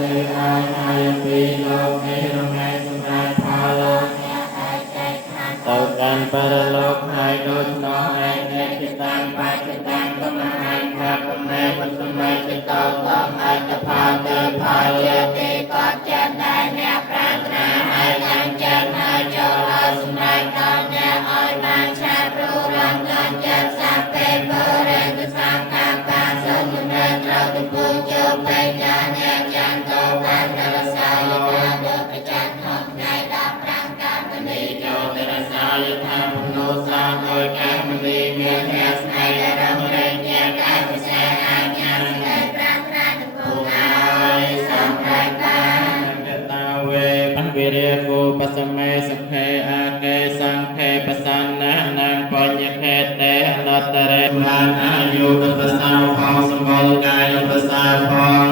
លើឲ្យហើយពីលោកនេះរមែងសម្រាប់ផលទៅកាន់បរលោកហើយដូចនោះឯអ្នកជាតាំងបាច់តាំងក៏មិនអានថាប៉ុណ្ណេះមិនសម្រេចទៅតាមអាចទៅផលទៅផលជាទីកត់ចិត្តដែលអ្នកប្រាថ្នាហើយចាំចិត្តហើយចូលឲ្យសម្រេចដល់អ្នកឲ្យបានឆាប់ព្រោះរំលងចិត្តសាពេលបរិទសង្ឃបាសូមមិនត្រូវទៅពូជោបេញាអ្នកចាំទៅបានរសាយថាដូចប្រចាំក្នុងថ្ងៃ15កម្មនីចូលទៅរសាយថាមនុស្សសាដោយកម្មនីមានអ្នកស្នេហ៍រំលែកញាកាពិសេសអាញាស្នេហ៍ប្រាថ្នាទៅពុទ្ធឲ្យសម្រេចបានកតាវេបវិរិយគូបសមេសុខេអាកេសង្ខេបសន្នានាងបញ្ញខេតេអនត្តរេបានអាយុប្រសើរផងសម្បល់កាយប្រសើរផង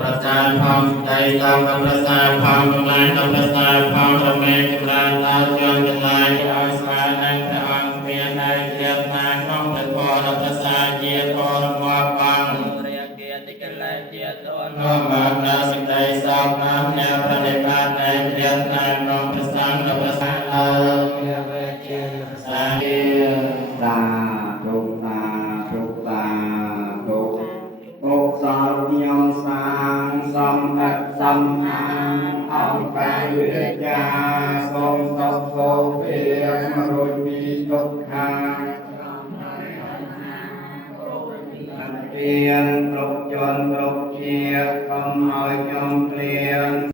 ប្រសើរផងដៃតងប្រសើរផងកម្លាំងប្រសើរផងរមែងចម្រើនដល់ជន់ចម្លាញ់ឲ្យស្មើនឹងព្រះអង្គមាននៅជាណាក្នុងព្រះធម៌ដ៏ប្រសើរជាធម៌របស់អង្គរាគាតិកលេជាទនមកដល់សេចក្តីសុខដល់អ្នកប្រតិបត្តិនៃព្រះណាក្នុងព្រះសង្ឃដ៏ប្រសើរដល់វេជាសាសាទុតាទុតាទុកុសលខ្ញុំសាងសំដិតសំអាងអង្គការវិទ្យាសូមសុខពោពេមរុញពីទុក្ខាទៀនគ្រប់ជនគ្រប់ជាតិកុំឲ្យខ្ញុំព្រៀង